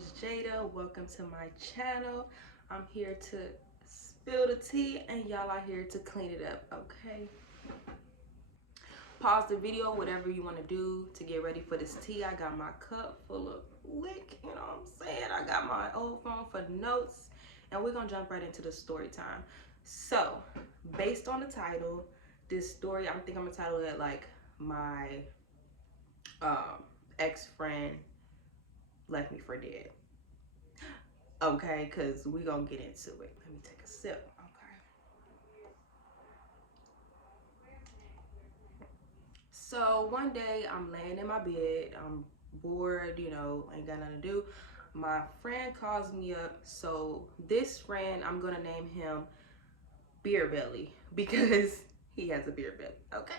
is Jada. Welcome to my channel. I'm here to spill the tea and y'all are here to clean it up, okay? Pause the video, whatever you want to do to get ready for this tea. I got my cup full of lick, you know what I'm saying? I got my old phone for notes and we're gonna jump right into the story time. So, based on the title, this story, I think I'm gonna title it like my ex-friend left me for dead. Okay, because we gonna get into it. Let me take a sip. Okay. So one day I'm laying in my bed, I'm bored, you know, ain't got nothing to do. My friend calls me up. So this friend, I'm gonna name him Beer Belly because he has a beer belly. Okay.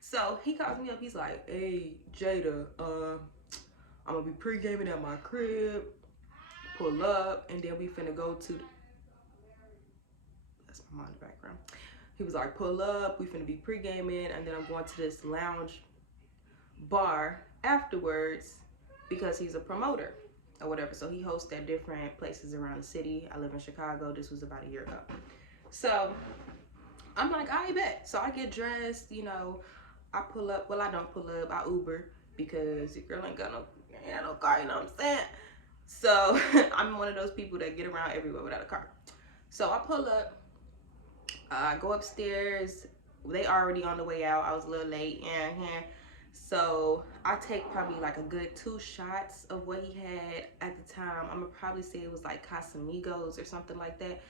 So he calls me up, he's like, hey Jada, I'm gonna be pre-gaming at my crib. Pull up, and then we finna go to that's my mom in the background. He was like, pull up, we finna be pre-gaming, and then I'm going to this lounge bar afterwards because he's a promoter or whatever. So he hosts at different places around the city. I live in Chicago. This was about a year ago. So I'm like, I bet. So I get dressed, you know, I pull up. Well, I don't pull up, I Uber because your girl ain't got no car, you know what I'm saying? So I'm one of those people that get around everywhere without a car. So I pull up, I go upstairs. They already on the way out. I was a little late. So I take probably like a good 2 shots of what he had at the time. I'm gonna probably say it was like Casamigos or something like that.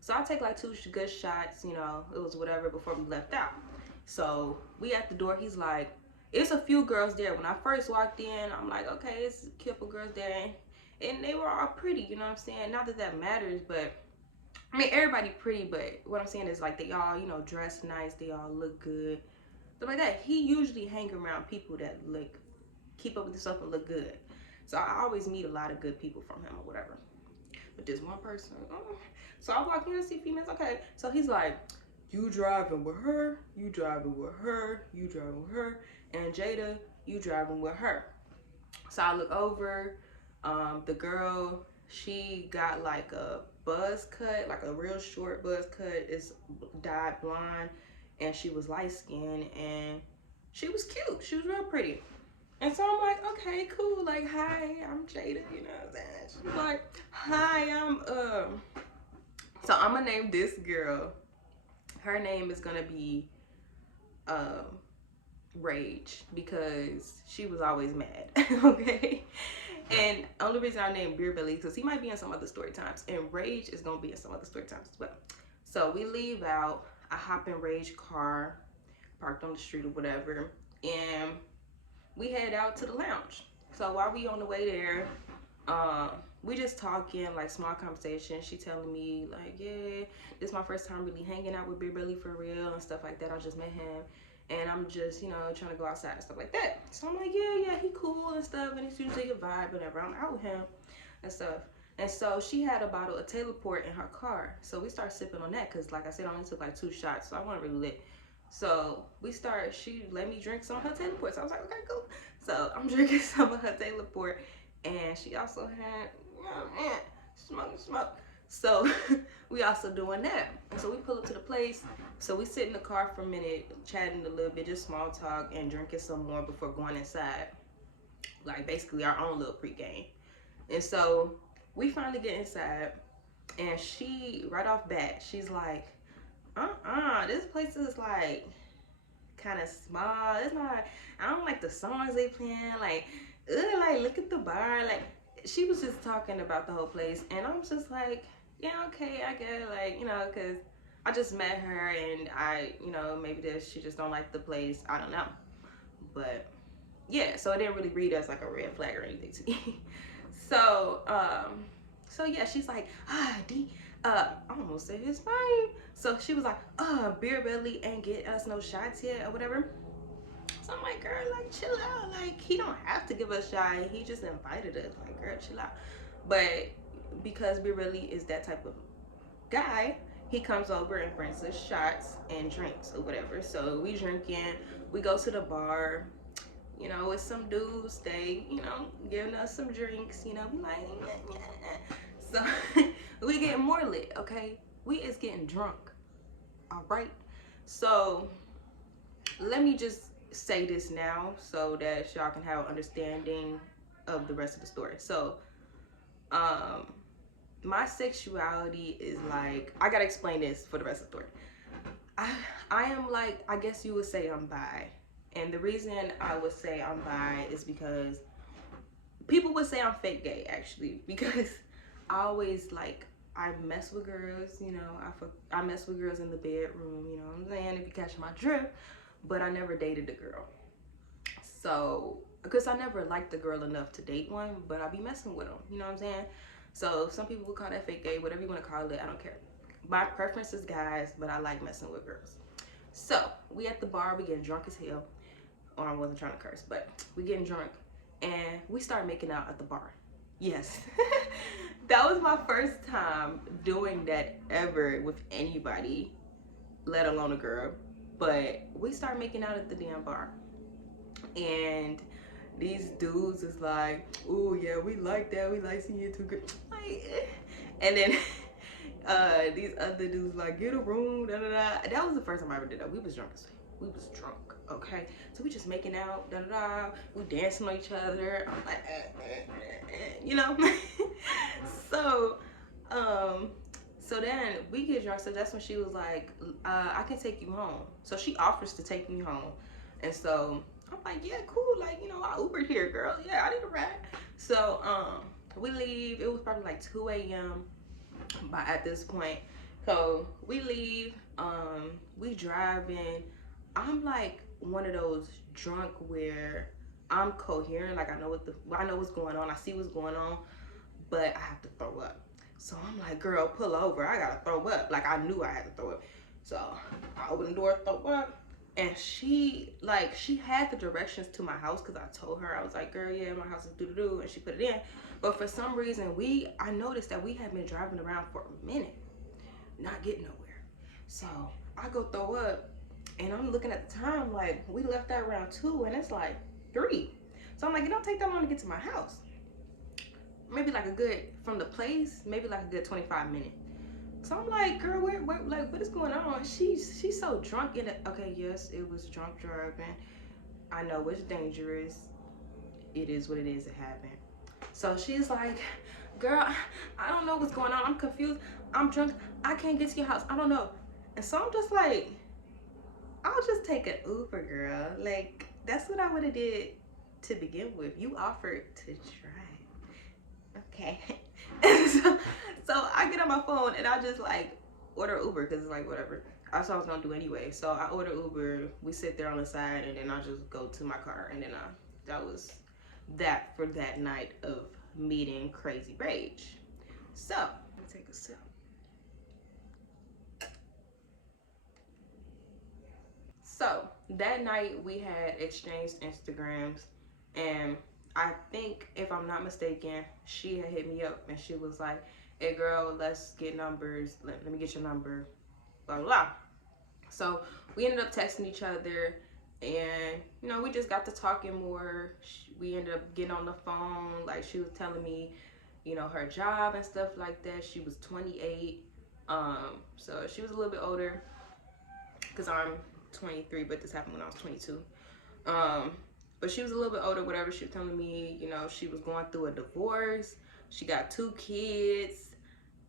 So I take like 2 good shots, you know, it was whatever before we left out. So we at the door, he's like, it's a few girls there. When I first walked in, I'm like, okay, it's a couple girls there. And they were all pretty, you know what I'm saying? Not that that matters, but I mean, everybody pretty, but what I'm saying is like they all, you know, dress nice, they all look good, stuff like that. He usually hang around people that look, keep up with stuff and look good. So I always meet a lot of good people from him or whatever. But this one person, so I walk in and see females, okay. So he's like, you driving with her, you driving with her, you driving with her, and Jada, you driving with her. So I look over, the girl, she got like a buzz cut, like a real short buzz cut. It's dyed blonde, and she was light skinned, and she was cute. She was real pretty. And so I'm like, okay, cool. Like, hi, I'm Jada. You know what I'm saying? She's like, hi, So I'm gonna name this girl. Her name is gonna be Rage because she was always mad. Okay. And only reason I named Beer Belly because he might be in some other story times, and Rage is gonna be in some other story times as well. So we leave out. I hop in Rage car, parked on the street or whatever, and we head out to the lounge. So while we on the way there, we just talking, like small conversation. She telling me like, yeah, this is my first time really hanging out with Beer Belly for real and stuff like that. I just met him. And I'm just, you know, trying to go outside and stuff like that. So I'm like, yeah, he cool and stuff. And it's usually a vibe whenever I'm out with him and stuff. And so she had a bottle of Taylor Port in her car. So we start sipping on that because, like I said, I only took like 2 shots. So I wasn't really lit. So she let me drink some of her Taylor Port. So I was like, okay, cool. So I'm drinking some of her Taylor Port. And she also had, you know, smoke. So we also doing that. And so we pull up to the place. So we sit in the car for a minute, chatting a little bit, just small talk and drinking some more before going inside. Like basically our own little pregame. And so we finally get inside and she, right off bat, she's like, this place is like kind of small. It's not, I don't like the songs they playing. Like, like look at the bar. Like she was just talking about the whole place. And I was just like, yeah, okay, I get it. Like, you know, because I just met her and you know, maybe she just don't like the place. I don't know. But yeah, so it didn't really read as like a red flag or anything to me. So, so yeah, she's like, I almost said his name. So she was like, Beer Belly ain't get us no shots yet or whatever. So I'm like, girl, like chill out. Like he don't have to give us a shot. He just invited us. Like, girl, chill out. But because Beer Belly is that type of guy, he comes over and brings us shots and drinks or whatever. So we drinking, we go to the bar, You know, with some dudes, they, you know, giving us some drinks, you know, we like, so we getting more lit, okay? We is getting drunk, all right? So let me just say this now so that y'all can have an understanding of the rest of the story. So, my sexuality is like, I gotta explain this for the rest of the story. I am like, I guess you would say I'm bi. And the reason I would say I'm bi is because people would say I'm fake gay, actually, because I always like, I mess with girls, you know, I mess with girls in the bedroom, you know what I'm saying, if you catch my drift, but I never dated a girl. So, because I never liked the girl enough to date one, but I be messing with them, you know what I'm saying? So some people would call that fake gay, whatever you want to call it, I don't care. My preference is guys, but I like messing with girls. So we at the bar, we getting drunk as hell. Or I wasn't trying to curse, but we getting drunk and we start making out at the bar. Yes. That was my first time doing that ever with anybody, let alone a girl. But we start making out at the damn bar. And these dudes is like, oh yeah, we like that, we like seeing you two girls. And then these other dudes like, get a room, da da da. That was the first time I ever did that. We was drunk as hell. We was drunk, okay? So we just making out, da da da. We dancing on each other. I'm like, you know? So, so then we get drunk. So that's when she was like, I can take you home. So she offers to take me home. And so I'm like, yeah, cool. Like, you know, I Ubered here, girl. Yeah, I need a ride. So, we leave. It was probably like 2 a.m. by at this point. So we leave. We driving. I'm like one of those drunk where I'm coherent. Like I know what's going on. I see what's going on, but I have to throw up. So I'm like, girl, pull over. I gotta throw up. Like I knew I had to throw up. So I opened the door, throw up. And she had the directions to my house because I told her, I was like, girl, yeah, my house is doo-doo-doo, and she put it in. But for some reason, I noticed that we had been driving around for a minute, not getting nowhere. So I go throw up, and I'm looking at the time, like, we left that around 2, and it's like 3. So I'm like, it don't take that long to get to my house. Maybe like a good, from the place, maybe like a good 25 minutes. So I'm like, girl, where, like, what is going on? She's so drunk in it. Okay, yes, it was drunk driving. I know it's dangerous. It is what it is. It happened. So she's like, girl, I don't know what's going on. I'm confused. I'm drunk. I can't get to your house. I don't know. And so I'm just like, I'll just take an Uber, girl. Like, that's what I would have did to begin with. You offered to drive. Okay. So I get on my phone and I just like order Uber because it's like whatever. That's what I was gonna do anyway. So I order Uber. We sit there on the side and then I just go to my car and then that was that for that night of meeting Crazy Rage. So let me take a sip. So that night we had exchanged Instagrams, and I think if I'm not mistaken, she had hit me up and she was like, hey girl, let's get numbers. Let me get your number, blah, blah, blah. So we ended up texting each other and, you know, we just got to talking more. We ended up getting on the phone. Like she was telling me, you know, her job and stuff like that. She was 28. So she was a little bit older because I'm 23, but this happened when I was 22. But she was a little bit older, whatever. She was telling me, you know, she was going through a divorce. She got 2 kids.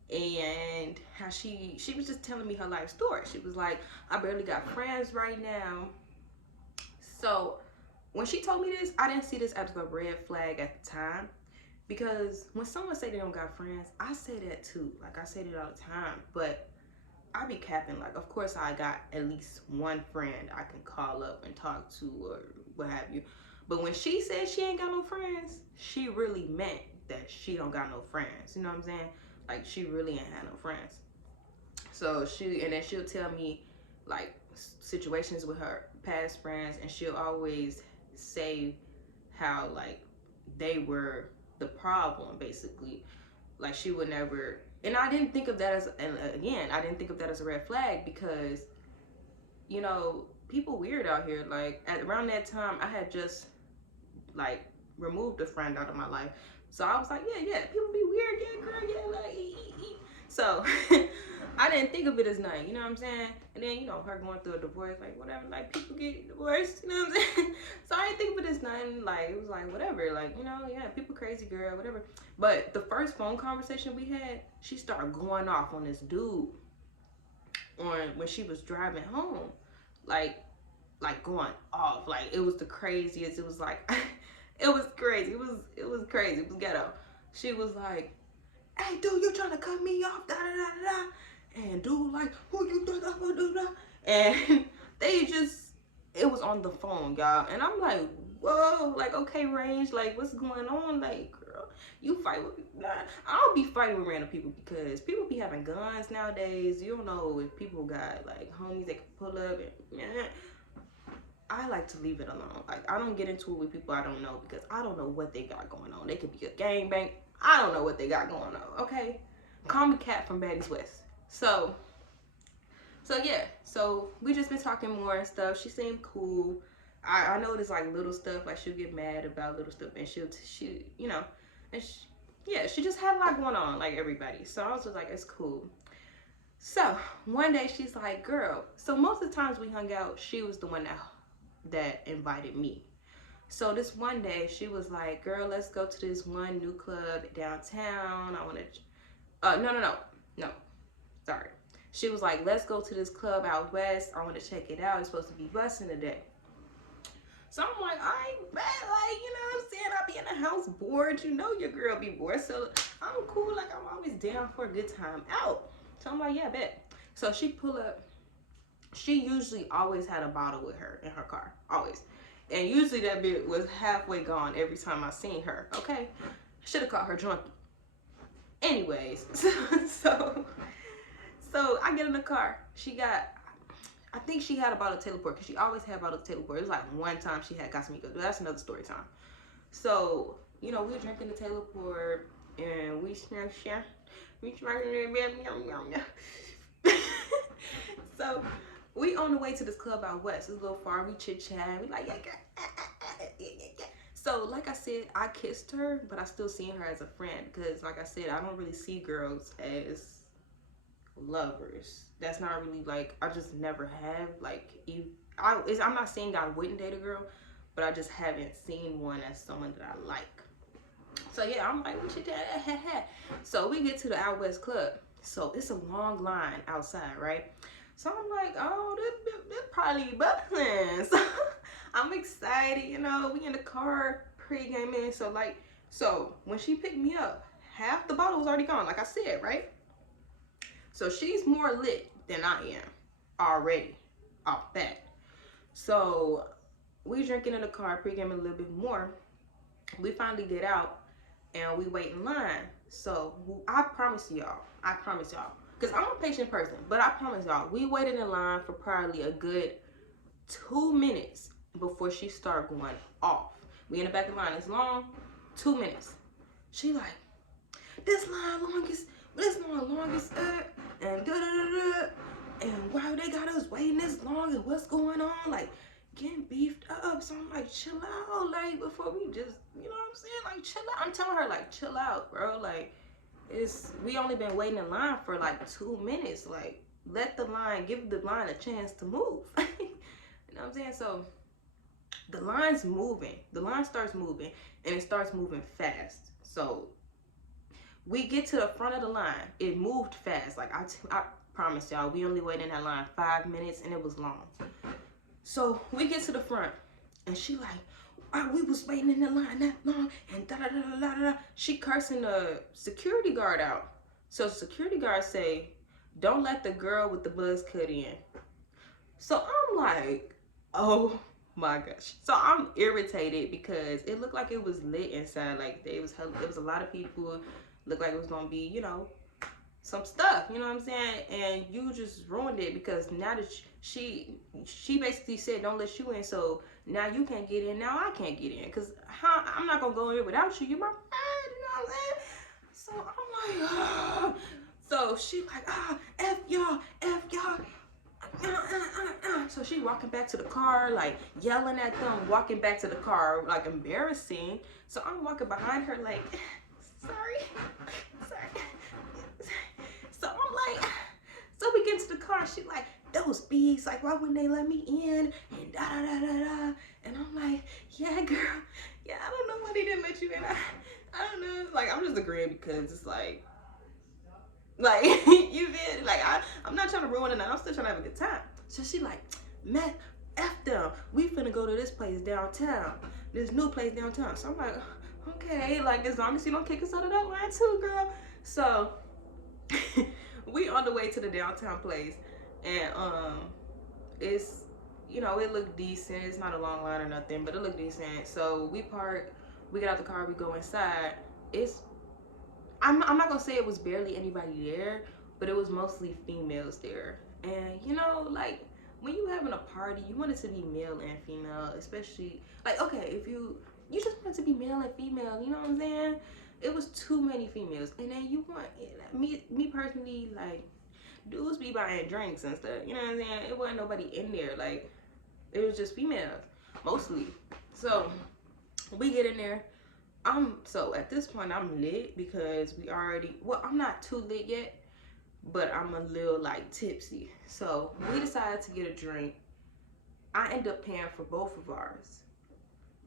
And how she was just telling me her life story. She was like, I barely got friends right now. So when she told me this, I didn't see this as a red flag at the time. Because when someone say they don't got friends, I say that too. Like I say that all the time. But I be capping. Like, of course I got at least one friend I can call up and talk to or what have you. But when she said she ain't got no friends, she really meant that she don't got no friends. You know what I'm saying? Like, she really ain't had no friends. So and then she'll tell me like situations with her past friends, and she'll always say how like they were the problem, basically. Like she would never, and I didn't think of that as, and again, I didn't think of that as a red flag because, you know, people weird out here. Like around that time, I had just like removed a friend out of my life. So I was like, yeah, people be weird, yeah, girl, yeah, like, So I didn't think of it as nothing, you know what I'm saying? And then, you know, her going through a divorce, like, whatever, like, people get divorced, you know what I'm saying? So I didn't think of it as nothing, like, it was like, whatever, like, you know, yeah, people crazy, girl, whatever. But the first phone conversation we had, she started going off on this dude when she was driving home, like going off, like, it was the craziest. It was like, it was crazy, it was crazy, it was ghetto. She was like, hey, dude, you trying to cut me off, da da da da. And dude, like, who you da da da da. And they just, it was on the phone, y'all. And I'm like, whoa, like, okay, Range, like, what's going on? Like, girl, you fight with, nah. I don't be fighting with random people because people be having guns nowadays. You don't know if people got, like, homies they can pull up and, I like to leave it alone. Like, I don't get into it with people I don't know because I don't know what they got going on. They could be a gangbang. I don't know what they got going on, okay? Call me Cat from Baddies West. So yeah. So we just been talking more and stuff. She seemed cool. I noticed, like, little stuff. Like, she'll get mad about little stuff. And she you know. And she just had a lot going on, like everybody. So I was just like, it's cool. So one day she's like, girl. So most of the times we hung out, she was the one that invited me. So this one day she was like, girl, let's go to this one new club downtown. I want to no, sorry. She was like, let's go to this club out west. I want to check it out. It's supposed to be busting today. So I'm like, I ain't bad, like, you know what I'm saying? I be in the house bored. You know your girl be bored. So I'm cool, like, I'm always down for a good time out. So I'm like, yeah, bet. So she pull up. She usually always had a bottle with her in her car, always. And usually that bit was halfway gone every time I seen her, okay? Should have called her drunkie. Anyways, so I get in the car. I think she had a bottle of Taylor Port because she always had a bottle of Taylor Port. It was like one time she had Casamigos. That's another story time. So, you know, we were drinking the Taylor Port and we so we on the way to this club out west. It's a little far. We chit-chat. We like, yeah, yeah. So, like I said, I kissed her, but I still seen her as a friend because, like I said, I don't really see girls as lovers. That's not really, like, I just never have. Like, I'm not saying I wouldn't date a girl, but I just haven't seen one as someone that I like. So, yeah, I'm like, we chit-chat. So, we get to the out west club. So, it's a long line outside, right? So I'm like, oh, this probably bubbling. So I'm excited, you know. We in the car pre-gaming. So when she picked me up, half the bottle was already gone, like I said, right? So she's more lit than I am already off that. So we drinking in the car, pre-gaming a little bit more. We finally get out and we wait in line. So I promise y'all, because I'm a patient person, but I promise y'all, we waited in line for probably a good 2 minutes before she started going off. We in the back of the line. It's long, 2 minutes. She like, this line longest, and da-da-da-da. And why they got us waiting this long and what's going on? Like, getting beefed up. So I'm like, chill out, like, before we just, you know what I'm saying? Like, chill out. I'm telling her, like, chill out, bro. Like, we only been waiting in line for like 2 minutes. Like, give the line a chance to move. You know what I'm saying? So the line's moving. The line starts moving and it starts moving fast. So we get to the front of the line. It moved fast. Like, I promise y'all, we only waited in that line 5 minutes and it was long. So we get to the front and she like, we was waiting in the line that long and da da da da da da. She cursing the security guard out. So security guard say, don't let the girl with the buzz cut in. So I'm like, oh my gosh. So I'm irritated because it looked like it was lit inside. Like, it was a lot of people. Looked like it was gonna be, you know, some stuff, you know what I'm saying? And you just ruined it because now that she basically said don't let you in, so now you can't get in, now I can't get in, because I'm not gonna go in without you. You're my friend, you know what I'm saying? So I'm like, so she like, F y'all. So she walking back to the car, like yelling at them, walking back to the car, like embarrassing. So I'm walking behind her like, sorry. So I'm like, so we get to the car, she like, those bees, like, why wouldn't they let me in? And da da da da da. And I'm like, yeah, girl, yeah, I don't know why they didn't let you in. I don't know. Like, I'm just agreeing because it's like you been like, I'm not trying to ruin it. I'm still trying to have a good time. So she like, man, F them. We finna go to this place downtown. This new place downtown. So I'm like, okay, like as long as you don't kick us out of that line too, girl. So we on the way to the downtown place, and it's, you know, it looked decent. It's not a long line or nothing, but it looked decent. So we park, we get out the car, we go inside. I'm not gonna say it was barely anybody there, but it was mostly females there. And you know, like when you having a party, you want it to be male and female, especially like, okay, if you just want it to be male and female, you know what I'm saying? It was too many females, and then you want me personally, like dudes be buying drinks and stuff, you know what I'm saying? It wasn't nobody in there, like it was just females mostly. So we get in there. So at this point I'm lit because we already, well, I'm not too lit yet, but I'm a little like tipsy. So we decided to get a drink. I end up paying for both of ours.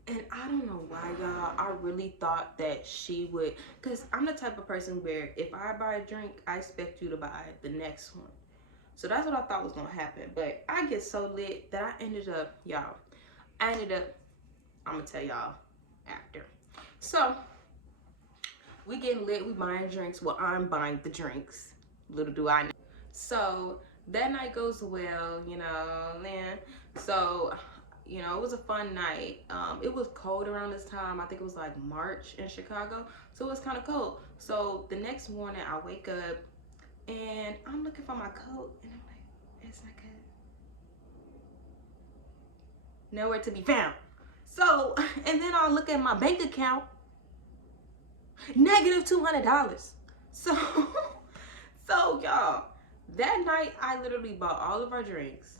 And I don't know why, y'all. I really thought that she would, because I'm the type of person where if I buy a drink, I expect you to buy the next one. So that's what I thought was gonna happen. But I get so lit that I ended up, I'm gonna tell y'all after. So we getting lit, we buying drinks. Well, I'm buying the drinks. Little do I know. So that night goes well, you know, man. So, you know, it was a fun night. It was cold around this time. I think it was like March in Chicago. So it was kind of cold. So the next morning I wake up and I'm looking for my coat and I'm like, it's not good. Nowhere to be found. So, and then I look at my bank account, negative $200. So, so y'all, that night I literally bought all of our drinks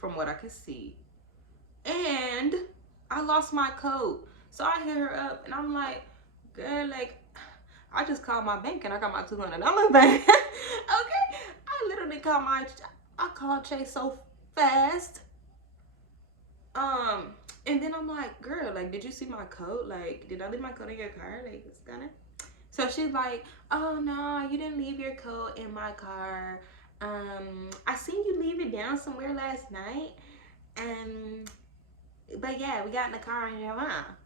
from what I could see. And I lost my coat. So I hit her up and I'm like, girl, like, I just called my bank and I got my $200 back. Okay? I literally called Chase so fast. And then I'm like, girl, like, did you see my coat? Like, did I leave my coat in your car? Like, it's gonna. So she's like, oh no, you didn't leave your coat in my car. I seen you leave it down somewhere last night. But yeah, we got in the car and you're fine.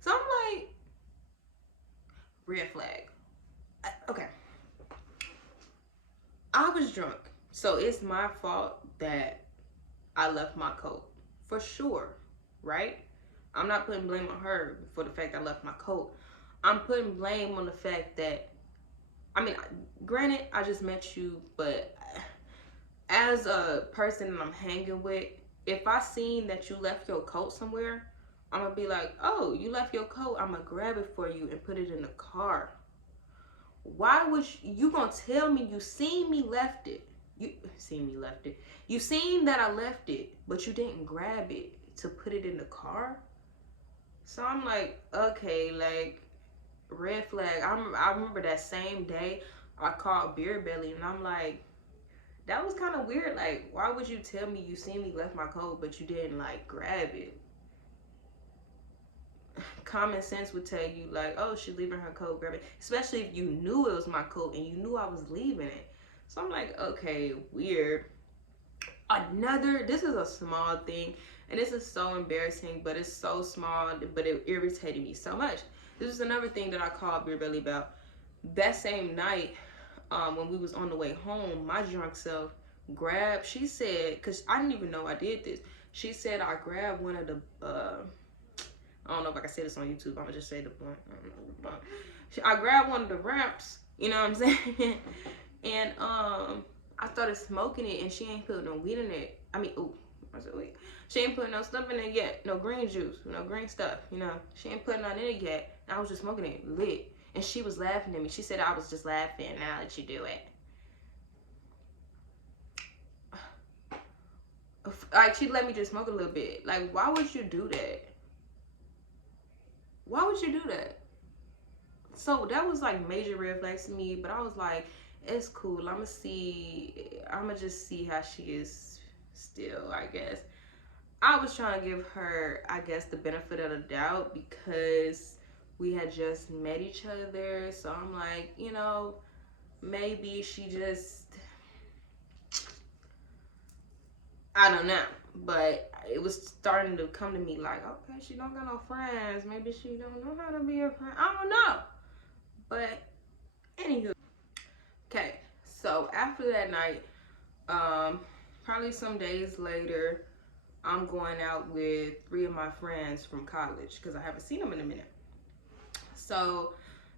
So I'm like, red flag. Okay. I was drunk. So it's my fault that I left my coat. For sure. Right? I'm not putting blame on her for the fact I left my coat. I'm putting blame on the fact that, I mean, granted, I just met you, but as a person that I'm hanging with, if I seen that you left your coat somewhere, I'm gonna be like, oh, you left your coat, I'm gonna grab it for you and put it in the car. Why would you gonna tell me you seen me left it? You seen that I left it, but you didn't grab it to put it in the car? So I'm like, okay, like, red flag. I remember that same day I called Beer Belly and I'm like, that was kind of weird. Like, why would you tell me you seen me left my coat but you didn't like grab it? Common sense would tell you like, oh, she's leaving her coat, grab it. Especially if you knew it was my coat and you knew I was leaving it. So I'm like, okay, weird. This is a small thing and this is so embarrassing, but it's so small, but it irritated me so much. This is another thing that I called Beer Belly about. That same night, when we was on the way home, my drunk self grabbed, she said, because I didn't even know I did this. She said I grabbed one of the, I don't know if I can say this on YouTube. I'm going to just say the blunt. I grabbed one of the ramps, you know what I'm saying? And I started smoking it and she ain't put no weed in it. I mean, I said, wait. She ain't put no stuff in it yet. No green juice, no green stuff, you know. She ain't put nothing in it yet. I was just smoking it lit. And she was laughing at me. She said I was just laughing. Now that you do it. Like, she let me just smoke a little bit. Like, why would you do that? Why would you do that? So that was like major red flags to me, but I was like, it's cool. I'ma just see how she is still, I guess. I was trying to give her, I guess, the benefit of the doubt because we had just met each other. So I'm like, maybe she just, I don't know. But it was starting to come to me like, okay, she don't got no friends. Maybe she don't know how to be a friend. I don't know. But anywho, okay. So after that night, probably some days later, I'm going out with 3 of my friends from college because I haven't seen them in a minute. So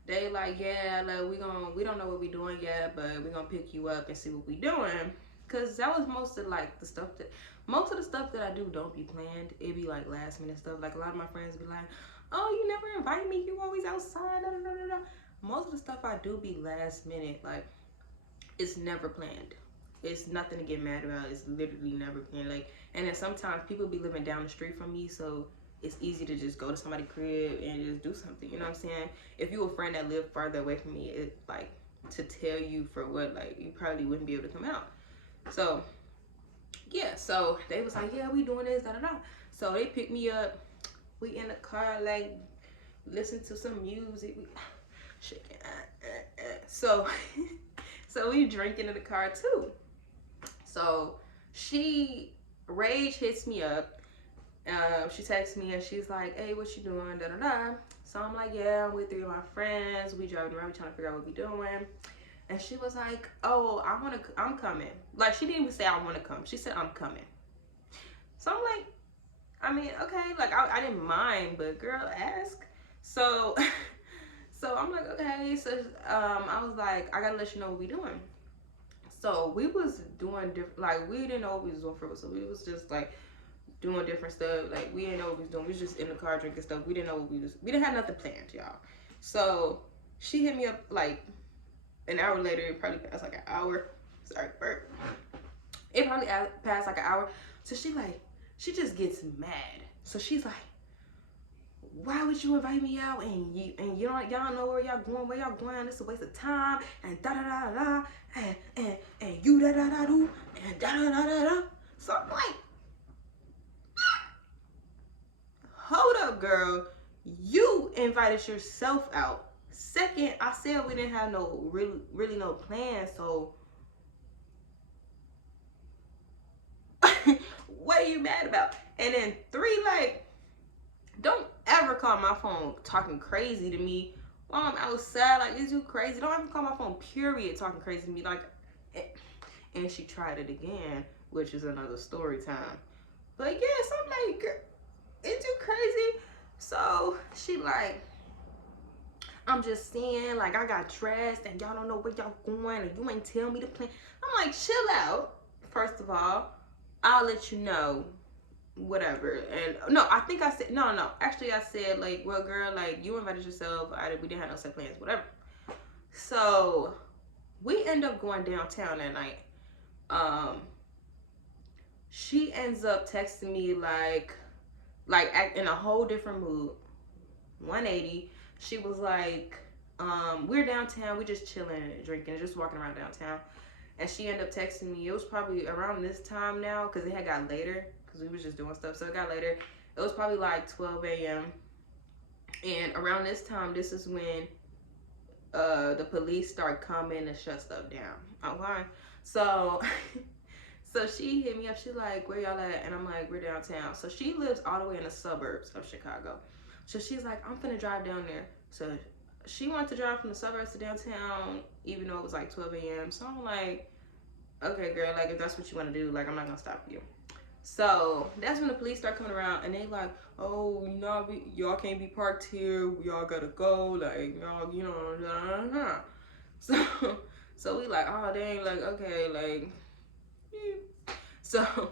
they like, yeah, like we don't know what we doing yet, but we're gonna pick you up and see what we doing. Cause that was most of the stuff that I do don't be planned. It be like last minute stuff. Like a lot of my friends be like, oh, you never invite me, you always outside, da, da, da, da. Most of the stuff I do be last minute. Like, it's never planned. It's nothing to get mad about. It's literally never planned. Like, and then sometimes people be living down the street from me, so it's easy to just go to somebody's crib and just do something. You know what I'm saying? If you a friend that live farther away from me, it like to tell you for what, like you probably wouldn't be able to come out. So yeah, so they was like, yeah, we doing this, da da da. So they picked me up. We in the car, like listen to some music. We shaking. So so we drinking in the car too. So Rage hits me up. She texts me and she's like, hey, what you doing? Da da da. So I'm like, yeah, I'm with 3 of my friends. We driving around, we trying to figure out what we doing. And she was like, oh, I'm coming. Like, she didn't even say I want to come. She said, I'm coming. So I'm like, I mean, okay, like I didn't mind, but girl, ask. So so I'm like, okay. So I was like, I gotta let you know what we doing. So we was doing different, like we didn't know what we was doing for real. So we was just like doing different stuff. Like we didn't know what we was doing. We was just in the car drinking stuff. We didn't know what we didn't have nothing planned, y'all. So she hit me up like an hour later. It probably passed like an hour. Sorry, burp. It probably passed like an hour. So she just gets mad. So she's like, why would you invite me out and y'all know where y'all going, this is a waste of time and da da da da and you da da da do and da da da da da. So I'm like, hold up, girl, you invited yourself out. Second, I said we didn't have no really no plans, so what are you mad about? And then 3, like, don't ever call my phone talking crazy to me while I'm outside. Like, is you crazy? Don't ever call my phone, period, talking crazy to me. Like, and she tried it again, which is another story time. But yeah, so I'm like, is you crazy? So she like, I'm just saying, like, I got dressed and y'all don't know where y'all going and you ain't tell me the plan. I'm like, chill out. First of all, I'll let you know. Whatever. And no, I think I said no. Actually, I said like, well, girl, like you invited yourself. We didn't have no set plans, whatever. So we end up going downtown that night. She ends up texting me like in a whole different mood. 180. She was like, we're downtown. We just chilling, drinking, just walking around downtown. And she ended up texting me. It was probably around this time now because it had got later. We was just doing stuff, so it got later. It was probably like 12 a.m. and around this time, this is when the police start coming to shut stuff down. Okay, so so she hit me up. She's like, where y'all at? And I'm like, we're downtown. So she lives all the way in the suburbs of Chicago. So she's like, I'm finna drive down there. So she wanted to drive from the suburbs to downtown, even though it was like 12 a.m. So I'm like, okay, girl, like if that's what you want to do, like I'm not gonna stop you. So that's when the police start coming around and they like, oh, no, y'all can't be parked here. Y'all gotta go. Like, y'all, you know, so we like, oh, dang, like, okay, like, yeah. So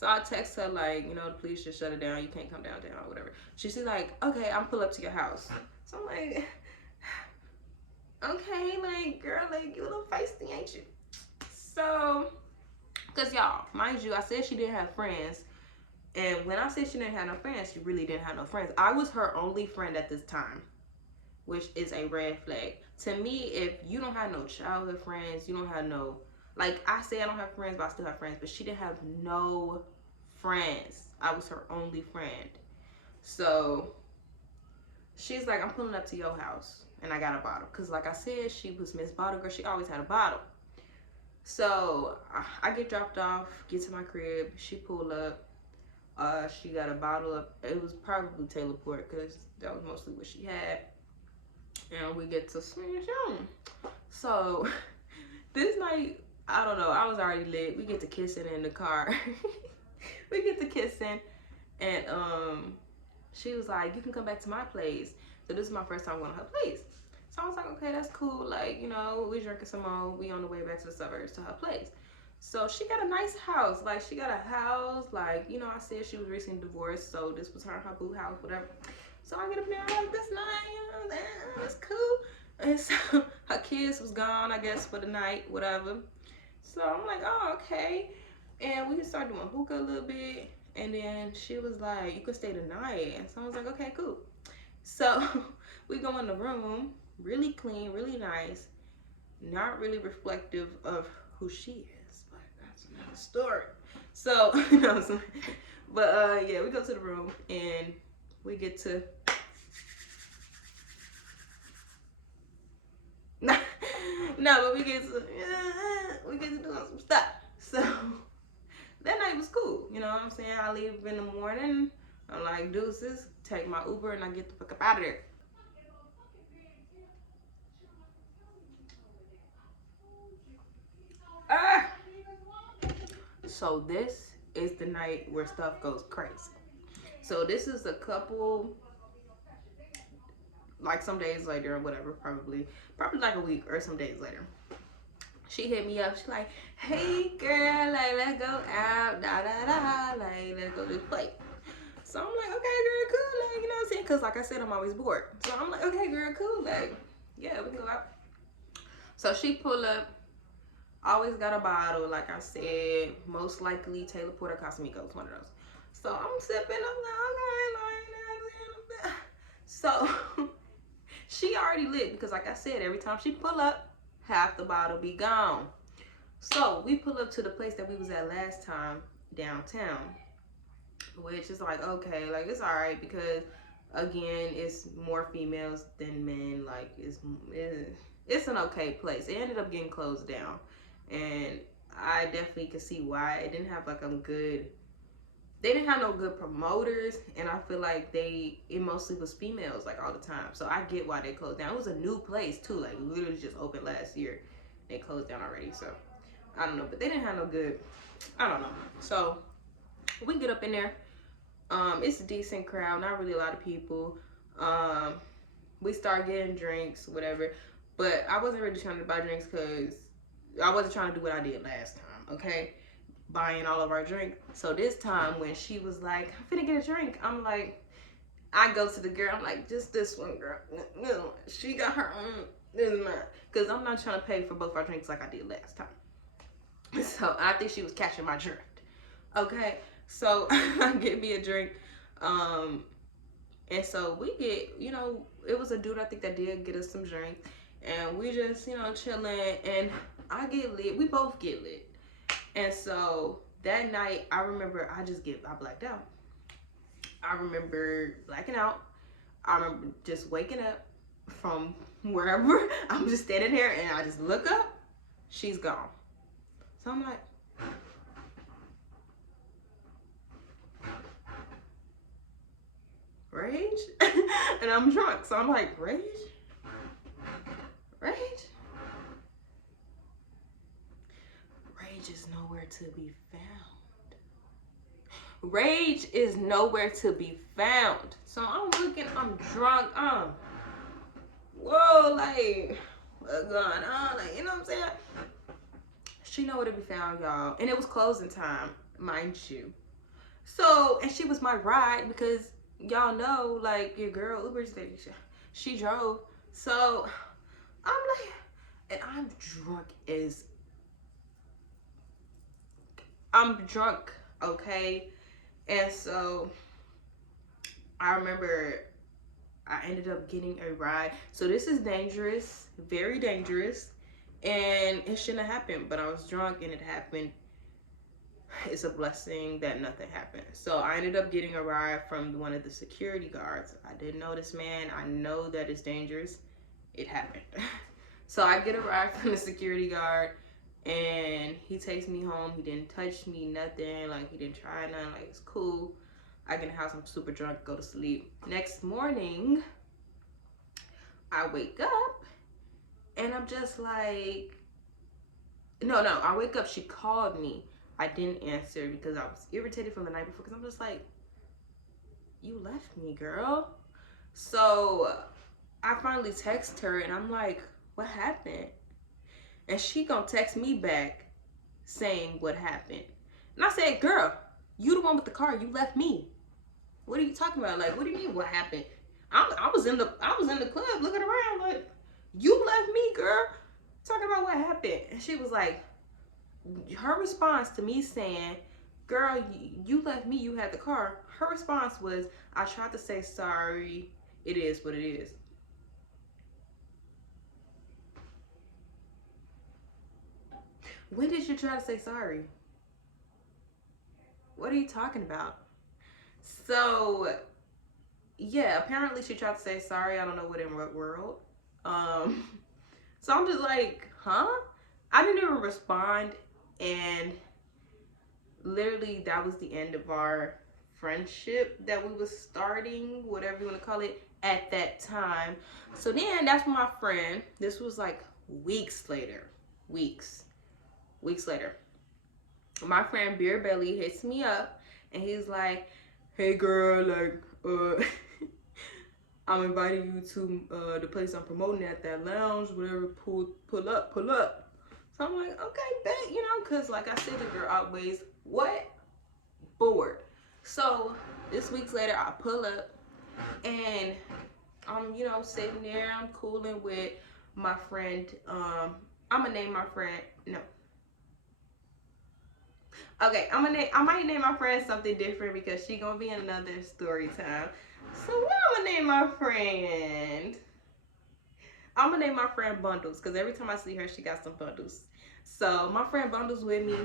I text her like, you know, the police just shut it down. You can't come downtown or whatever. She's like, okay, I'm pull up to your house. So I'm like, okay, like, girl, like, you a little feisty, ain't you? So Because y'all, mind you, I said she didn't have friends. And when I said she didn't have no friends, she really didn't have no friends. I was her only friend at this time, which is a red flag. To me, if you don't have no childhood friends, you don't have no, like I say I don't have friends, but I still have friends. But she didn't have no friends. I was her only friend. So she's like, I'm pulling up to your house and I got a bottle. Because like I said, she was Miss Bottle Girl. She always had a bottle. So I get dropped off, get to my crib. She pulled up. She got a bottle of, it was probably Taylor Port because that was mostly what she had. And we get to swing. So this night, I don't know, I was already lit. We get to kissing in the car. We get to kissing. And she was like, you can come back to my place. So this is my first time going to her place. So I was like, okay, that's cool. Like, you know, we drinking some more. We on the way back to the suburbs to her place. So she got a nice house. Like, she got a house. Like, you know, I said she was recently divorced. So this was her boo house, whatever. So I get up there, I'm like, that's nice. You know, that's cool. And so her kids was gone, I guess, for the night, whatever. So I'm like, oh, okay. And we started doing hookah a little bit. And then she was like, you could stay the night. And so I was like, okay, cool. So we go in the room, really clean, really nice, not really reflective of who she is, but that's another story. So, you know, but yeah, we go to the room and we get to no, but we get to doing some stuff. So that night was cool. You know what I'm saying? I leave in the morning. I'm like, deuces, take my Uber and I get the fuck up out of there. Ah! So this is the night where stuff goes crazy. So this is a couple, like some days later or whatever, probably like a week or some days later. She hit me up. She's like, hey girl, like let's go out, da da da, like let's go to this place. So I'm like, okay girl, cool, like, you know what I'm saying? Cause like I said, I'm always bored. So I'm like, okay girl, cool, like, yeah, we can go out. So she pull up, always got a bottle, like I said, most likely Taylor Porter Casamigos, one of those. So I'm sipping, I'm like, okay, like, so she already lit because like I said, every time she pull up, half the bottle be gone. So we pull up to the place that we was at last time downtown, which is like, okay, like it's all right because again, it's more females than men. Like it's an okay place. It ended up getting closed down, and I definitely could see why. It didn't have like they didn't have no good promoters, and I feel like it mostly was females like all the time. So I get why they closed down. It was a new place too, like literally just opened last year. They closed down already, so I don't know, but they didn't have no good, I don't know. So we get up in there. It's a decent crowd, not really a lot of people. We start getting drinks, whatever, but I wasn't really trying to buy drinks because I wasn't trying to do what I did last time, okay? Buying all of our drinks. So this time when she was like, I'm finna get a drink, I'm like, I go to the girl, I'm like, just this one girl. No, she got her own, this is mine. Because I'm not trying to pay for both our drinks like I did last time. So I think she was catching my drift. Okay, so I get me a drink. And so we get, you know, it was a dude I think that did get us some drinks. And we just, you know, chilling. And I get lit. We both get lit. And so that night, I remember I blacked out. I remember blacking out. I remember just waking up from wherever. I'm just standing there and I just look up. She's gone. So I'm like, Rage? And I'm drunk. So I'm like, Rage? Rage? Rage is nowhere to be found. Rage is nowhere to be found. So I'm looking, I'm drunk, whoa, like, what's going on? Like, you know what I'm saying? She nowhere to be found, y'all. And it was closing time, mind you. So, and she was my ride because y'all know, like, your girl Uber's there. She drove. So, I'm like, and I'm drunk as I'm drunk, okay? And so I remember I ended up getting a ride. So this is dangerous, very dangerous, and it shouldn't have happened, but I was drunk and it happened. It's a blessing that nothing happened. So I ended up getting a ride from one of the security guards. I didn't know this man. I know that it's dangerous. It happened. So I get a ride from the security guard and he takes me home. He didn't touch me, nothing. Like, he didn't try nothing. Like, it's cool. I get in the house, I'm super drunk, go to sleep. Next morning, I wake up and I'm just like, no, I wake up, she called me. I didn't answer because I was irritated from the night before, because I'm just like, you left me, girl. So I finally text her and I'm like, what happened? And she gonna text me back saying what happened. And I said, girl, you the one with the car, you left me. What are you talking about? Like, what do you mean what happened? I was in the club looking around like, you left me, girl. Talking about what happened. And she was like, her response to me saying, girl, you left me, you had the car. Her response was, I tried to say sorry. It is what it is. When did you try to say sorry? What are you talking about? So, yeah, apparently she tried to say sorry. I don't know what in what world. So I'm just like, huh? I didn't even respond, and literally that was the end of our friendship that we was starting, whatever you want to call it, at that time. So then that's when my friend, this was like weeks later, weeks later, my friend Beer Belly hits me up and he's like, hey girl, like, I'm inviting you to the place I'm promoting at, that lounge, whatever, pull up. So I'm like, okay, bet, you know, because like I said, the girl outweighs what? Bored. So this weeks later, I pull up and I'm, you know, sitting there, I'm cooling with my friend. I'm gonna name my friend, no. Okay, I might name my friend something different because she gonna be in another story time. So what I'm gonna name my friend? I'm gonna name my friend Bundles, because every time I see her, she got some bundles. So my friend Bundles with me.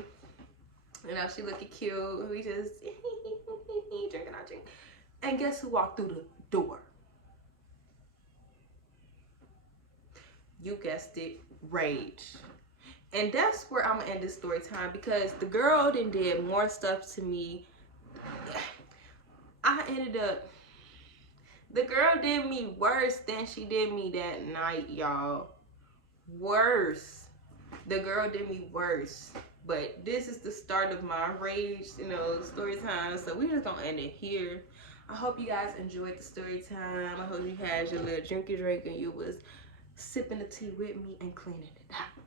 You know, she looking cute. We just drinking our drink. And guess who walked through the door? You guessed it, Rage. And that's where I'm gonna end this story time, because the girl then did more stuff to me. I ended up, the girl did me worse than she did me that night, y'all. Worse. The girl did me worse. But this is the start of my rage, you know, story time. So we're just gonna end it here. I hope you guys enjoyed the story time. I hope you had your little drinky drink and you was sipping the tea with me and cleaning it out.